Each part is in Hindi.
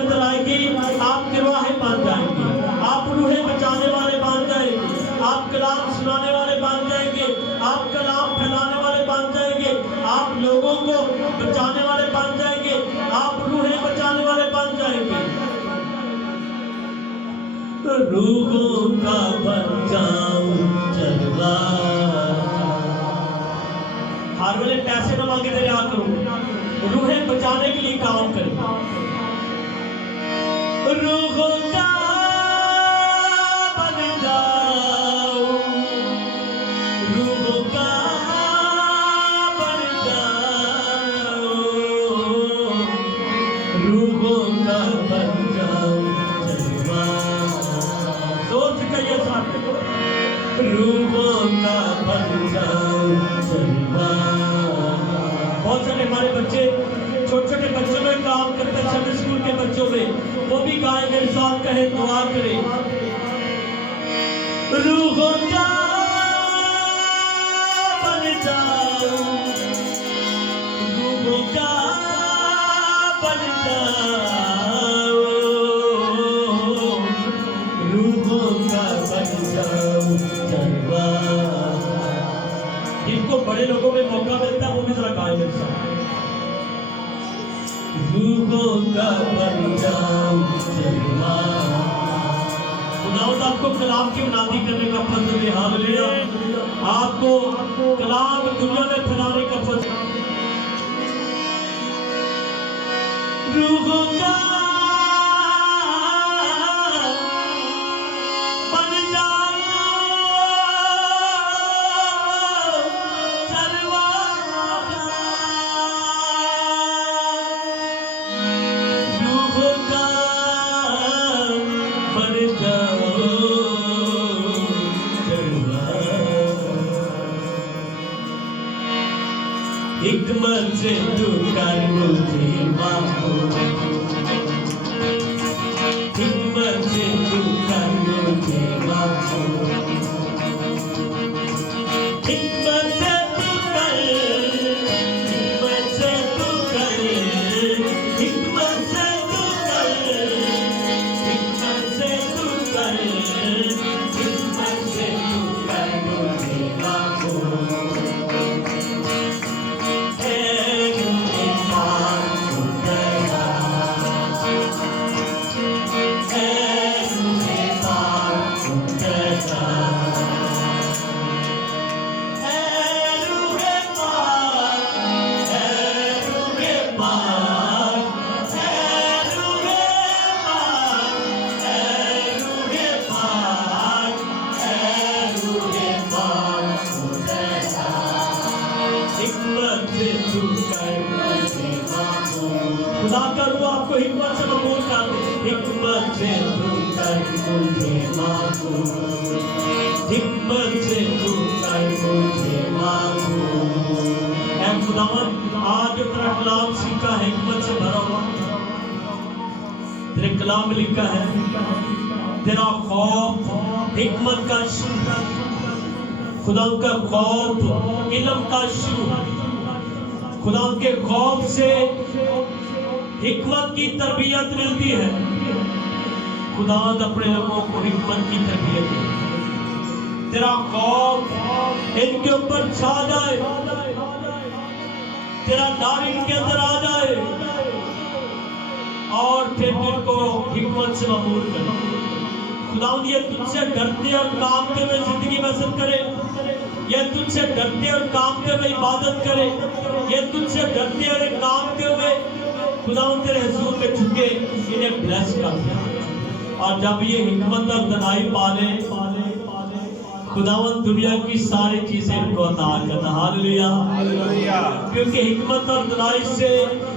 अंदर आएगी, आप गिरवाहे बन जाएंगे, आप रूहें बचाने वाले बन जाएंगे, आप कलाम सुनाने वाले बन जाएंगे, आप कलाम फैलाने वाले बन जाएंगे, आप लोगों को बचाने वाले बन जाएंगे, आप रूहें बचाने वाले बन जाएंगे। रूहों का बन जाऊं जलवा। हर वेले पैसे न मांगे दरिया करो, रूहें बचाने के लिए काम करें। रूहों का बन जाऊं, रूहों का बन जाऊं, रूहों का बन जाऊं जलवा। जोर से कहिए साथ, रूहों का बन जाऊं जलवा। बहुत सारे हमारे बच्चे छोटे छोटे बच्चों में काम करते हैं, संडे स्कूल के बच्चों में, वो भी गाएं मेरे साथ, कहे दुआ करें। रूहों का बन जाऊं, रूहों का बन जाऊं, रूहों का बन जाऊं जलवा। जिनको बड़े लोगों में मौका मिलता है वो भी जरा गाएं मेरे साथ। रूहों का बन जाऊं जलवा। खुदावंद आपको कलाम की मुनादी करने का फजल दे, हालेलुया। आपको कलाम दुनिया में फैलाने का फजल। रूहों का बन जाऊं जलवा। रूहों का बन जाऊं जलवा। हिकमत से तू कर मुझे माफ़, हिकमत से तू कर मुझे माफ़, हिकमत से तू कर, हिकमत से तू कर, हिकमत से तू कर, हिकमत से तू कर, हिकमत से तू कर मुझे माफ़। खुदा का रूह आपको हिकमत से मकबूल कर दे, हिकमत से तू कर मुझे माफ़, हिकमत से तू कर मुझे माफ़। ऐ खुदावंद, आज जो तेरा कलाम सीखा है हिकमत से भरा हुआ, तेरे कलाम में लिखा है तेरा खौफ हिकमत का शुरू, खुदा का खौफ इल्म का शुरू। खुदा के खौफ से हिकमत की तरबियत मिलती है। खुदा अपने लोगों को हिकमत की तरबियत दे। तेरा खौफ इनके ऊपर छा जाए, तेरा डर इनके अंदर आ जाए और फिर इनको हिकमत से मामूल करे। खुदा ये तुझसे डरते और कामते हुए जिंदगी बसर करे, ये तुझसे डरते और कामते हुए इबादत करे, ये तुझसे डरते और कामते हुए खुदा तेरे हुजूर में झुके, इन्हें ब्लेस कर। और जब ये हिकमत और दनाई पाले, खुदावंद दुनिया की सारी चीजें इनको अता करता। हालेलुया। क्योंकि हिकमत और दनाई से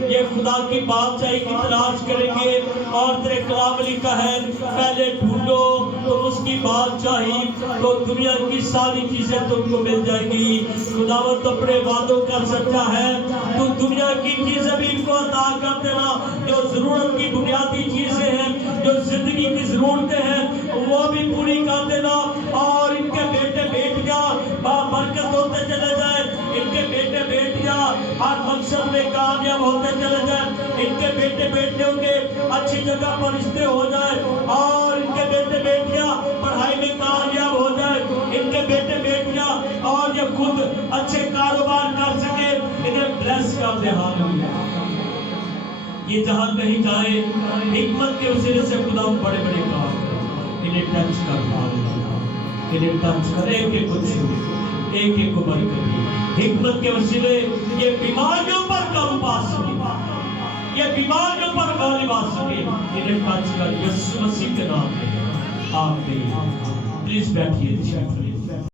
ये खुदा की बादशाही की तलाश करेंगे। और तेरे कलाम लिखा है पहले ढूंढो तो उसकी बादशाही, तो दुनिया की सारी चीजें तुमको मिल जाएगी। खुदावंद अपने वादों का सच्चा है, तो दुनिया की चीजें भी इनको अता कर देना। जो जरूरत की बुनियादी चीजें हैं, जो जिंदगी की जरूरतें हैं, वो भी पूरी कर देना। और इनके बेटे बेटियां बरकत होते चले जाए, इनके बेटे बेटियां हर मकसद में कामयाब होते चले जाए, इनके बेटे बेटियों के अच्छी जगह पर रिश्ते हो जाए और इनके बेटे बेटियां पढ़ाई में कामयाब हो जाए, इनके बेटे बेटियां और ये खुद अच्छे कारोबार कर सके, इन्हें ब्लेस कर दे। हालेलुया। ये जहां कहीं जाए हिकमत के वसीले से खुदा बड़े बड़े काम करे, इन्हें टच कर। हालेलुया। इन्हें टच कर, एक एक को छू, एक एक को बरकत दी। हिकमत के वसीले ये बीमारियों पर काबू पा सके, ये बीमारियों पर गालिब आ सके, इन्हें टच कर यीशु मसीह के नाम में। आमीन। प्लीज बैठिए।